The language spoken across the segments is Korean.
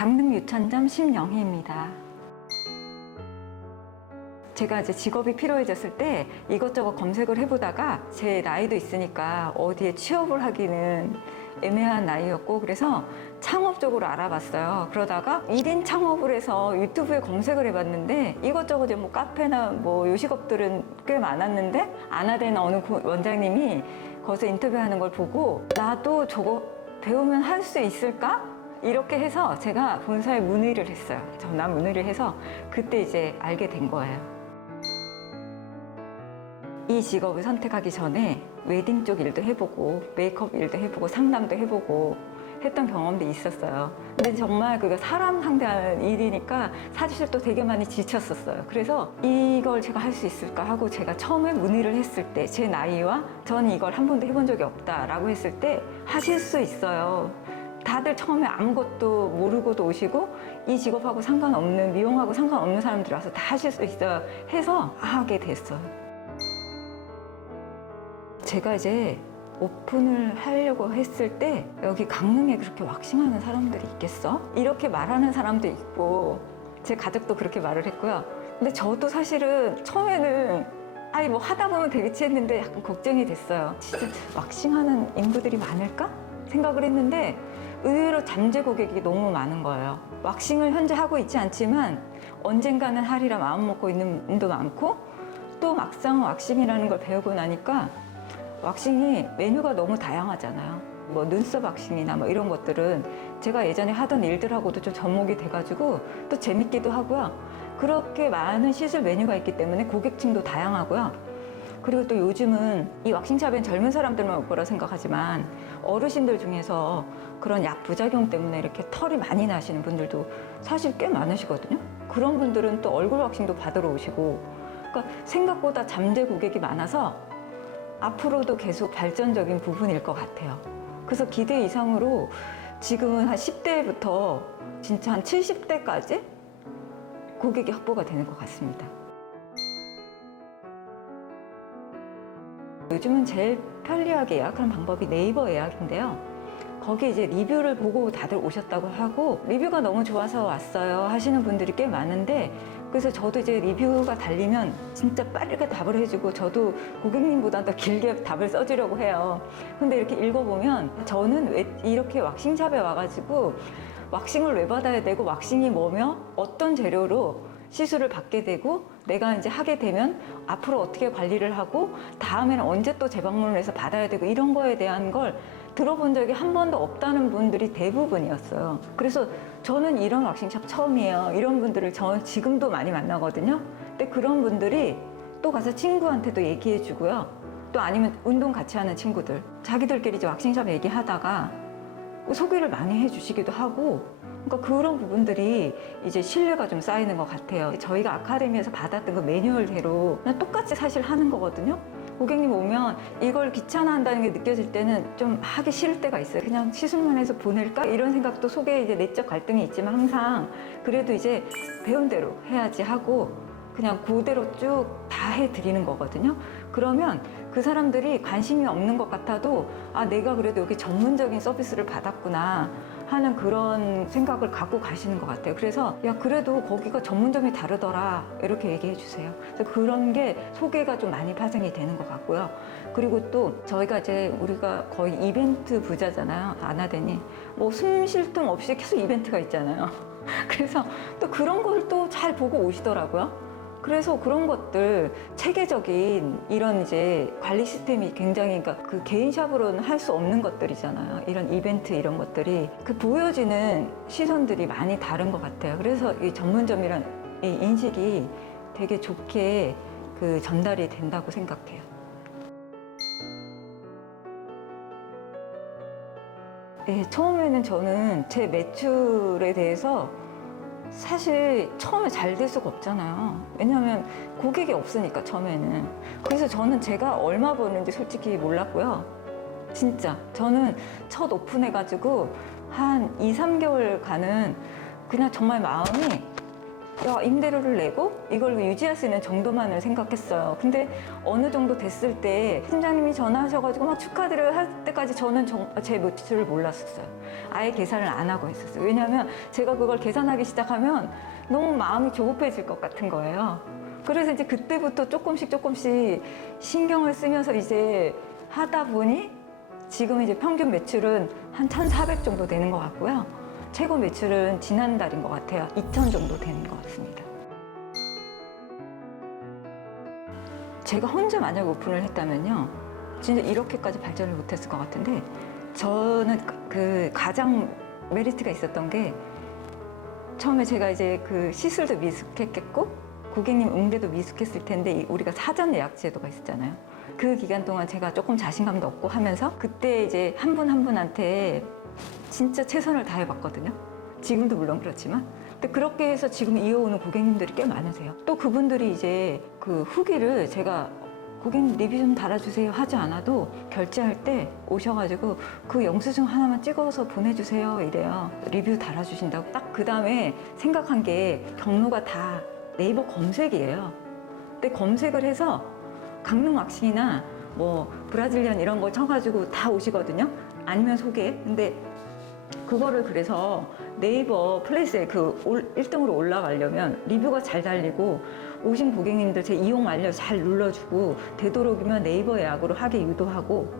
강릉 유천점 심영희입니다. 제가 이제 직업이 필요해졌을 때 이것저것 검색을 해보다가 제 나이도 있으니까 어디에 취업을 하기는 애매한 나이였고, 그래서 창업 쪽으로 알아봤어요. 그러다가 1인 창업을 해서 유튜브에 검색을 해봤는데 이것저것 이제 뭐 카페나 뭐 요식업들은 꽤 많았는데 아나된 어느 원장님이 거기서 인터뷰하는 걸 보고 나도 저거 배우면 할 수 있을까? 이렇게 해서 제가 본사에 문의를 했어요. 전화 문의를 해서 그때 이제 알게 된 거예요. 이 직업을 선택하기 전에 웨딩 쪽 일도 해보고 메이크업 일도 해보고 상담도 해보고 했던 경험도 있었어요. 근데 정말 그거 사람 상대하는 일이니까 사실 또 되게 많이 지쳤었어요. 그래서 이걸 제가 할 수 있을까 하고 제가 처음에 문의를 했을 때 제 나이와 전 이걸 한 번도 해본 적이 없다라고 했을 때 하실 수 있어요. 다들 처음에 아무것도 모르고도 오시고 이 직업하고 상관없는, 미용하고 상관없는 사람들이 와서 다 하실 수 있어요 해서 하게 됐어요. 제가 이제 오픈을 하려고 했을 때 여기 강릉에 그렇게 왁싱하는 사람들이 있겠어? 이렇게 말하는 사람도 있고 제 가족도 그렇게 말을 했고요. 근데 저도 사실은 처음에는 아이 뭐 하다 보면 되겠지 했는데 약간 걱정이 됐어요. 진짜 왁싱하는 인부들이 많을까? 생각을 했는데 의외로 잠재 고객이 너무 많은 거예요. 왁싱을 현재 하고 있지 않지만 언젠가는 하리라 마음 먹고 있는 분도 많고, 또 막상 왁싱이라는 걸 배우고 나니까 왁싱이 메뉴가 너무 다양하잖아요. 뭐 눈썹 왁싱이나 뭐 이런 것들은 제가 예전에 하던 일들하고도 좀 접목이 돼가지고 또 재밌기도 하고요. 그렇게 많은 시술 메뉴가 있기 때문에 고객층도 다양하고요. 그리고 또 요즘은 이 왁싱샵엔 젊은 사람들만 올 거라 생각하지만 어르신들 중에서 그런 약 부작용 때문에 이렇게 털이 많이 나시는 분들도 사실 꽤 많으시거든요. 그런 분들은 또 얼굴 왁싱도 받으러 오시고, 그러니까 생각보다 잠재 고객이 많아서 앞으로도 계속 발전적인 부분일 것 같아요. 그래서 기대 이상으로 지금은 한 10대부터 진짜 한 70대까지 고객이 확보가 되는 것 같습니다. 요즘은 제일 편리하게 예약하는 방법이 네이버 예약인데요. 거기 이제 리뷰를 보고 다들 오셨다고 하고, 리뷰가 너무 좋아서 왔어요 하시는 분들이 꽤 많은데, 그래서 저도 이제 리뷰가 달리면 진짜 빠르게 답을 해주고 저도 고객님보다 더 길게 답을 써주려고 해요. 근데 이렇게 읽어보면 저는 왜 이렇게 왁싱샵에 와가지고 왁싱을 왜 받아야 되고 왁싱이 뭐며 어떤 재료로 시술을 받게 되고 내가 이제 하게 되면 앞으로 어떻게 관리를 하고 다음에는 언제 또 재방문을 해서 받아야 되고 이런 거에 대한 걸 들어본 적이 한 번도 없다는 분들이 대부분이었어요. 그래서 저는 이런 왁싱샵 처음이에요. 이런 분들을 저 지금도 많이 만나거든요. 근데 그런 분들이 또 가서 친구한테도 얘기해 주고요. 또 아니면 운동 같이 하는 친구들, 자기들끼리 이제 왁싱샵 얘기하다가 소개를 많이 해 주시기도 하고, 그러니까 그런 부분들이 이제 신뢰가 좀 쌓이는 것 같아요. 저희가 아카데미에서 받았던 그 매뉴얼대로 그냥 똑같이 사실 하는 거거든요. 고객님 오면 이걸 귀찮아한다는 게 느껴질 때는 좀 하기 싫을 때가 있어요. 그냥 시술만 해서 보낼까? 이런 생각도 속에 이제 내적 갈등이 있지만 항상 그래도 이제 배운 대로 해야지 하고 그냥 그대로 쭉 다 해드리는 거거든요. 그러면 그 사람들이 관심이 없는 것 같아도 아, 내가 그래도 여기 전문적인 서비스를 받았구나 하는 그런 생각을 갖고 가시는 것 같아요. 그래서 야, 그래도 거기가 전문점이 다르더라 이렇게 얘기해 주세요. 그래서 그런 게 소개가 좀 많이 파생이 되는 것 같고요. 그리고 또 저희가 이제 우리가 거의 이벤트 부자잖아요. 아나덴이 뭐 숨 쉴 틈 없이 계속 이벤트가 있잖아요. 그래서 또 그런 걸 또 잘 보고 오시더라고요. 그래서 그런 것들 체계적인 이런 이제 관리 시스템이 굉장히, 그러니까 그 개인 샵으로는 할 수 없는 것들이잖아요. 이런 이벤트 이런 것들이 그 보여지는 시선들이 많이 다른 것 같아요. 그래서 이 전문점이란 이 인식이 되게 좋게 그 전달이 된다고 생각해요. 네, 처음에는 저는 제 매출에 대해서 사실 처음에 잘 될 수가 없잖아요. 왜냐하면 고객이 없으니까 처음에는. 그래서 저는 제가 얼마 버는지 솔직히 몰랐고요. 진짜 저는 첫 오픈해가지고 한 2, 3개월 가는 그냥 정말 마음이 야, 임대료를 내고 이걸 유지할 수 있는 정도만을 생각했어요. 근데 어느 정도 됐을 때 팀장님이 전화하셔가지고 막 축하드려요 할 때까지 저는 제 매출을 몰랐었어요. 아예 계산을 안 하고 있었어요. 왜냐하면 제가 그걸 계산하기 시작하면 너무 마음이 조급해질 것 같은 거예요. 그래서 이제 그때부터 조금씩 신경을 쓰면서 이제 하다 보니 지금 이제 평균 매출은 한 1,400 정도 되는 것 같고요. 최고 매출은 지난달인 것 같아요. 2,000 정도 되는 것 같습니다. 제가 혼자 만약 오픈을 했다면요. 진짜 이렇게까지 발전을 못했을 것 같은데 저는 그 가장 메리트가 있었던 게 처음에 제가 이제 그 시술도 미숙했겠고 고객님 응대도 미숙했을 텐데 우리가 사전 예약 제도가 있었잖아요. 그 기간 동안 제가 조금 자신감도 얻고 하면서 그때 이제 한 분 한 분한테 진짜 최선을 다해봤거든요. 지금도 물론 그렇지만. 근데 그렇게 해서 지금 이어오는 고객님들이 꽤 많으세요. 또 그분들이 이제 그 후기를 제가 고객님 리뷰 좀 달아주세요 하지 않아도 결제할 때 오셔가지고 그 영수증 하나만 찍어서 보내주세요 이래요. 리뷰 달아주신다고. 딱 그 다음에 생각한 게 경로가 다 네이버 검색이에요. 근데 검색을 해서 강릉 왁싱이나 뭐 브라질리언 이런 거 쳐가지고 다 오시거든요. 아니면 소개. 근데 그거를 그래서 네이버 플레이스에 그 1등으로 올라가려면 리뷰가 잘 달리고 오신 고객님들 제 이용 완료 잘 눌러주고 되도록이면 네이버 예약으로 하게 유도하고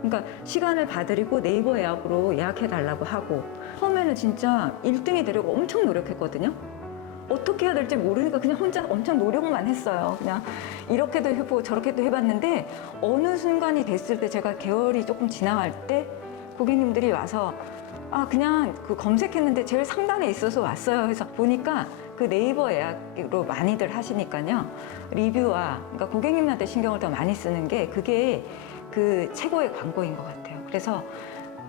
그러니까 시간을 봐드리고 네이버 예약으로 예약해 달라고 하고 처음에는 진짜 1등이 되려고 엄청 노력했거든요. 어떻게 해야 될지 모르니까 그냥 혼자 엄청 노력만 했어요. 그냥 이렇게도 해보고 저렇게도 해봤는데 어느 순간이 됐을 때 제가 개월이 조금 지나갈 때 고객님들이 와서 그냥 그 검색했는데 제일 상단에 있어서 왔어요. 그래서 보니까 그 네이버 예약으로 많이들 하시니까요. 리뷰와 그러니까 고객님한테 신경을 더 많이 쓰는 게 그게 그 최고의 광고인 것 같아요. 그래서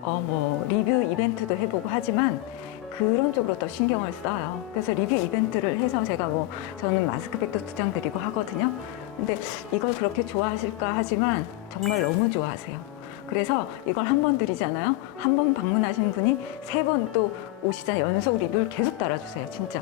뭐 리뷰 이벤트도 해보고 하지만 그런 쪽으로 더 신경을 써요. 그래서 리뷰 이벤트를 해서 제가 저는 마스크팩도 2장 드리고 하거든요. 근데 이걸 그렇게 좋아하실까 하지만 정말 너무 좋아하세요. 그래서 이걸 한 번 드리잖아요. 한 번 방문하신 분이 3번 또 오시잖아요. 연속 리뷰를 계속 달아주세요. 진짜.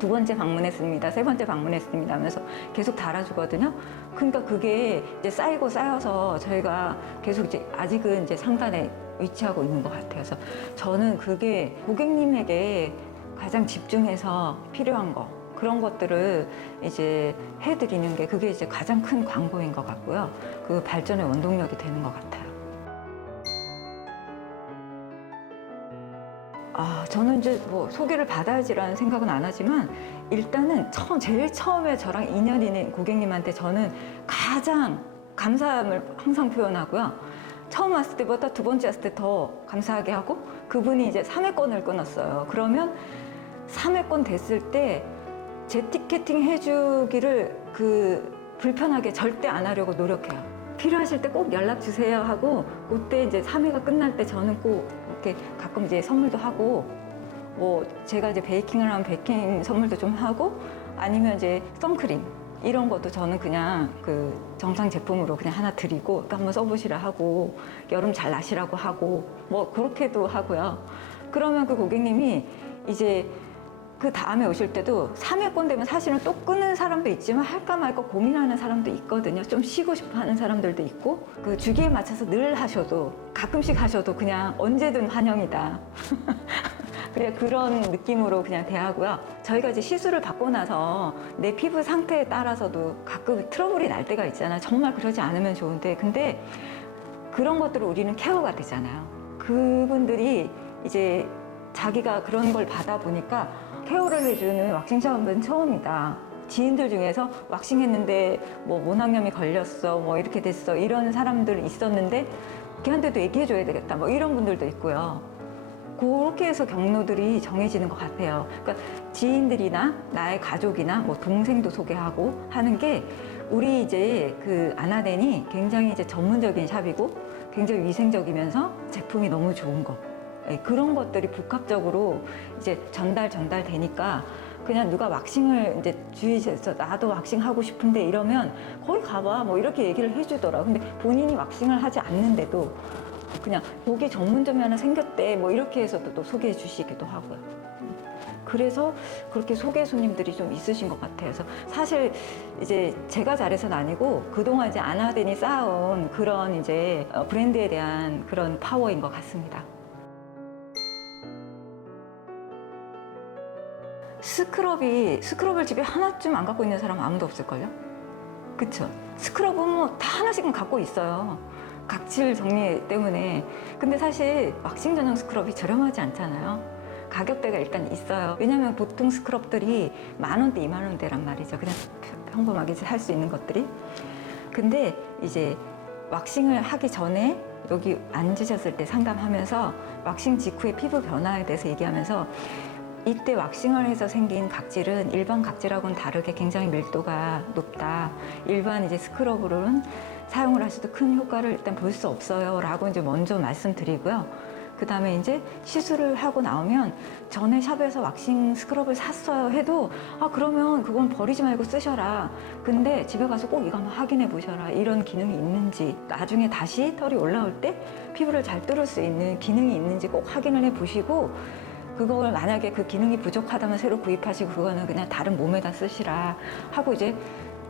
2번째 방문했습니다. 3번째 방문했습니다 하면서 계속 달아주거든요. 그러니까 그게 이제 쌓이고 쌓여서 저희가 계속 이제 아직은 이제 상단에 위치하고 있는 것 같아요. 그래서 저는 그게 고객님에게 가장 집중해서 필요한 거 그런 것들을 이제 해드리는 게 그게 이제 가장 큰 광고인 것 같고요. 그 발전의 원동력이 되는 것 같아요. 저는 이제 소개를 받아야지라는 생각은 안 하지만 일단은 제일 처음에 저랑 인연 있는 고객님한테 저는 가장 감사함을 항상 표현하고요. 처음 왔을 때보다 2번째 왔을 때 더 감사하게 하고 그분이 이제 3회권을 끊었어요. 그러면 3회권 됐을 때 재티켓팅 해주기를 불편하게 절대 안 하려고 노력해요. 필요하실 때 꼭 연락 주세요 하고 그때 이제 3회가 끝날 때 저는 꼭 이렇게 가끔 이제 선물도 하고 제가 이제 베이킹을 하면 베이킹 선물도 좀 하고 아니면 이제 선크림 이런 것도 저는 그냥 그 정상 제품으로 그냥 하나 드리고 한번 써보시라 하고 여름 잘 나시라고 하고 그렇게도 하고요. 그러면 그 고객님이 이제 그 다음에 오실 때도 3회권 되면 사실은 또 끊는 사람도 있지만 할까 말까 고민하는 사람도 있거든요. 좀 쉬고 싶어 하는 사람들도 있고 그 주기에 맞춰서 늘 하셔도 가끔씩 하셔도 그냥 언제든 환영이다. 그냥 그런 느낌으로 그냥 대하고요. 저희가 이제 시술을 받고 나서 내 피부 상태에 따라서도 가끔 트러블이 날 때가 있잖아요. 정말 그러지 않으면 좋은데 근데 그런 것들을 우리는 케어가 되잖아요. 그분들이 이제 자기가 그런 걸 받아보니까 케어를 해주는 왁싱 샵은 처음이다. 지인들 중에서 왁싱 했는데 모낭염이 걸렸어, 이렇게 됐어 이런 사람들 있었는데 걔한테도 얘기해줘야 되겠다 이런 분들도 있고요. 그렇게 해서 경로들이 정해지는 것 같아요. 그러니까 지인들이나 나의 가족이나 동생도 소개하고 하는 게 우리 이제 그 아나덴이 굉장히 이제 전문적인 샵이고 굉장히 위생적이면서 제품이 너무 좋은 거. 그런 것들이 복합적으로 이제 전달되니까 그냥 누가 왁싱을 이제 주위에서 나도 왁싱 하고 싶은데 이러면 거기 가봐 이렇게 얘기를 해주더라. 근데 본인이 왁싱을 하지 않는데도 그냥 거기 전문점이 하나 생겼대 이렇게 해서도 또 소개해 주시기도 하고요. 그래서 그렇게 소개 손님들이 좀 있으신 것 같아요. 그래서 사실 이제 제가 잘해서는 아니고 그동안 이제 아나덴이 쌓아온 그런 이제 브랜드에 대한 그런 파워인 것 같습니다. 스크럽을 집에 하나쯤 안 갖고 있는 사람 아무도 없을걸요? 그쵸? 스크럽은 뭐 다 하나씩은 갖고 있어요. 각질 정리 때문에. 근데 사실 왁싱 전용 스크럽이 저렴하지 않잖아요. 가격대가 일단 있어요. 왜냐면 보통 스크럽들이 10,000원대, 20,000원대란 말이죠. 그냥 평범하게 살 수 있는 것들이. 근데 이제 왁싱을 하기 전에 여기 앉으셨을 때 상담하면서 왁싱 직후의 피부 변화에 대해서 얘기하면서 이때 왁싱을 해서 생긴 각질은 일반 각질하고는 다르게 굉장히 밀도가 높다. 일반 이제 스크럽으로는 사용을 하셔도 큰 효과를 일단 볼 수 없어요. 라고 이제 먼저 말씀드리고요. 그 다음에 이제 시술을 하고 나오면 전에 샵에서 왁싱 스크럽을 샀어요 해도 그러면 그건 버리지 말고 쓰셔라. 근데 집에 가서 꼭 이거 한번 확인해 보셔라. 이런 기능이 있는지 나중에 다시 털이 올라올 때 피부를 잘 뚫을 수 있는 기능이 있는지 꼭 확인을 해 보시고 그걸 만약에 그 기능이 부족하다면 새로 구입하시고 그거는 그냥 다른 몸에다 쓰시라 하고 이제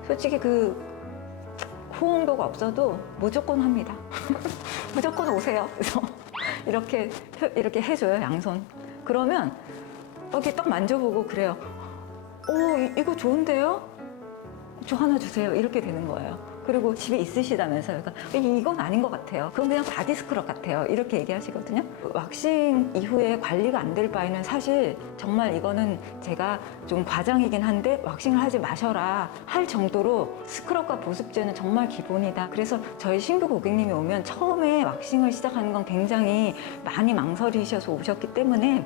솔직히 그 호응도가 없어도 무조건 합니다. 무조건 오세요. 그래서 이렇게 해줘요, 양손. 그러면 여기 딱 만져보고 그래요. 이거 좋은데요? 저 하나 주세요. 이렇게 되는 거예요. 그리고 집에 있으시다면서요. 그러니까 이건 아닌 것 같아요. 그건 그냥 바디 스크럽 같아요. 이렇게 얘기하시거든요. 왁싱 이후에 관리가 안 될 바에는 사실 정말 이거는 제가 좀 과장이긴 한데 왁싱을 하지 마셔라 할 정도로 스크럽과 보습제는 정말 기본이다. 그래서 저희 신규 고객님이 오면 처음에 왁싱을 시작하는 건 굉장히 많이 망설이셔서 오셨기 때문에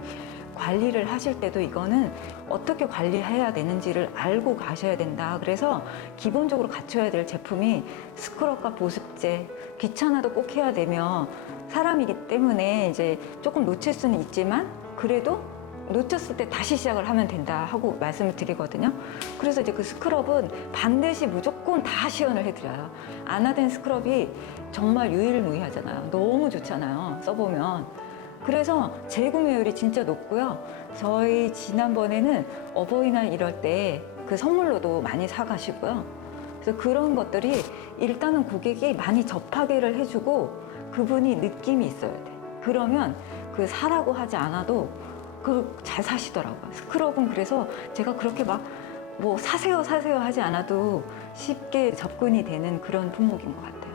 관리를 하실 때도 이거는 어떻게 관리해야 되는지를 알고 가셔야 된다. 그래서 기본적으로 갖춰야 될 제품이 스크럽과 보습제, 귀찮아도 꼭 해야 되며 사람이기 때문에 이제 조금 놓칠 수는 있지만 그래도 놓쳤을 때 다시 시작을 하면 된다 하고 말씀을 드리거든요. 그래서 이제 그 스크럽은 반드시 무조건 다 시연을 해드려요. 아나덴 스크럽이 정말 유일무이하잖아요. 너무 좋잖아요. 써보면. 그래서 재구매율이 진짜 높고요. 저희 지난번에는 어버이날 이럴 때 그 선물로도 많이 사가시고요. 그래서 그런 것들이 일단은 고객이 많이 접하게를 해주고 그분이 느낌이 있어야 돼. 그러면 그 사라고 하지 않아도 그걸 잘 사시더라고요. 스크럽은 그래서 제가 그렇게 막 뭐 사세요 하지 않아도 쉽게 접근이 되는 그런 품목인 것 같아요.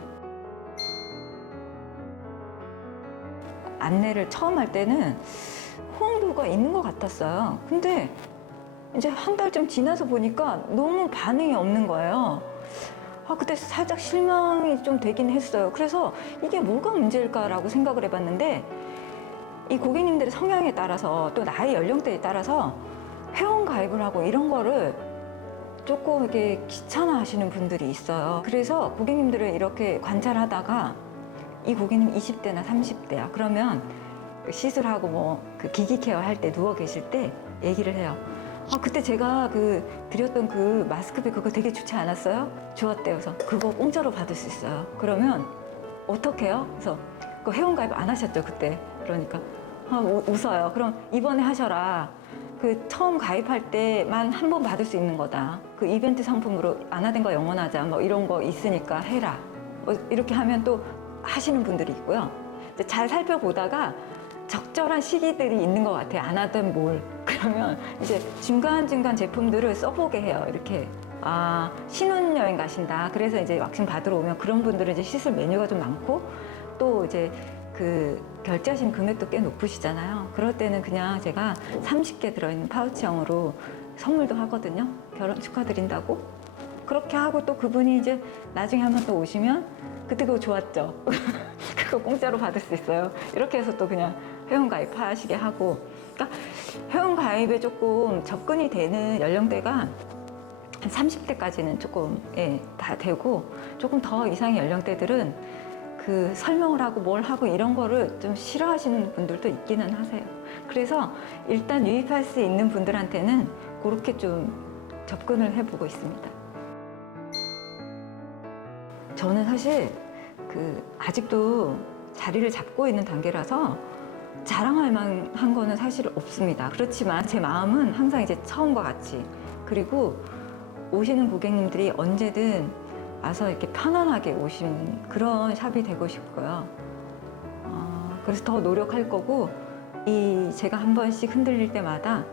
안내를 처음 할 때는 호응도가 있는 것 같았어요. 근데 이제 한 달쯤 지나서 보니까 너무 반응이 없는 거예요. 그때 살짝 실망이 좀 되긴 했어요. 그래서 이게 뭐가 문제일까라고 생각을 해봤는데 이 고객님들의 성향에 따라서 또 나이 연령대에 따라서 회원 가입을 하고 이런 거를 조금 이렇게 귀찮아 하시는 분들이 있어요. 그래서 고객님들을 이렇게 관찰하다가 이 고객님 20대나 30대야. 그러면 시술하고 뭐 그 기기 케어 할 때 누워 계실 때 얘기를 해요. 그때 제가 드렸던 그 마스크팩 그거 되게 좋지 않았어요? 좋았대요. 그래서 그거 공짜로 받을 수 있어요. 그러면 어떻게 해요? 그래서 그 회원가입 안 하셨죠, 그때. 그러니까 웃어요. 그럼 이번에 하셔라. 그 처음 가입할 때만 한 번 받을 수 있는 거다. 그 이벤트 상품으로 아나덴 거 영원하자. 뭐 이런 거 있으니까 해라. 이렇게 하면 또 하시는 분들이 있고요. 잘 살펴보다가 적절한 시기들이 있는 것 같아요. 안 하던 뭘. 그러면 이제 중간중간 제품들을 써보게 해요. 이렇게. 신혼여행 가신다. 그래서 이제 왁싱 받으러 오면 그런 분들은 이제 시술 메뉴가 좀 많고 또 이제 그 결제하신 금액도 꽤 높으시잖아요. 그럴 때는 그냥 제가 30개 들어있는 파우치형으로 선물도 하거든요. 결혼 축하드린다고. 그렇게 하고 또 그분이 이제 나중에 한번 또 오시면 그때 그거 좋았죠. 그거 공짜로 받을 수 있어요. 이렇게 해서 또 그냥 회원가입 하시게 하고. 그러니까 회원가입에 조금 접근이 되는 연령대가 한 30대까지는 조금 다 되고 조금 더 이상의 연령대들은 그 설명을 하고 뭘 하고 이런 거를 좀 싫어하시는 분들도 있기는 하세요. 그래서 일단 유입할 수 있는 분들한테는 그렇게 좀 접근을 해보고 있습니다. 저는 사실 아직도 자리를 잡고 있는 단계라서 자랑할 만한 거는 사실 없습니다. 그렇지만 제 마음은 항상 이제 처음과 같이, 그리고 오시는 고객님들이 언제든 와서 이렇게 편안하게 오시는 그런 샵이 되고 싶고요. 그래서 더 노력할 거고, 제가 한 번씩 흔들릴 때마다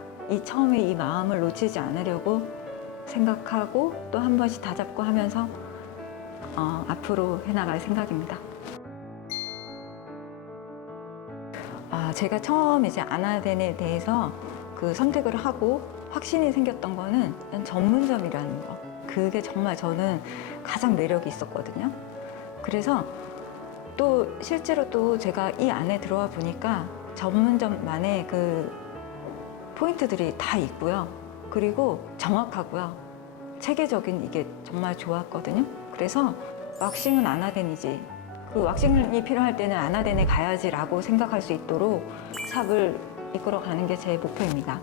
처음에 이 마음을 놓치지 않으려고 생각하고 또 한 번씩 다잡고 하면서 앞으로 해나갈 생각입니다. 제가 처음 이제 아나덴에 대해서 그 선택을 하고 확신이 생겼던 거는 전문점이라는 거. 그게 정말 저는 가장 매력이 있었거든요. 그래서 또 실제로 또 제가 이 안에 들어와 보니까 전문점만의 그 포인트들이 다 있고요. 그리고 정확하고요. 체계적인 이게 정말 좋았거든요. 그래서 왁싱은 아나덴이지, 그 왁싱이 필요할 때는 아나덴에 가야지라고 생각할 수 있도록 샵을 이끌어가는 게 제 목표입니다.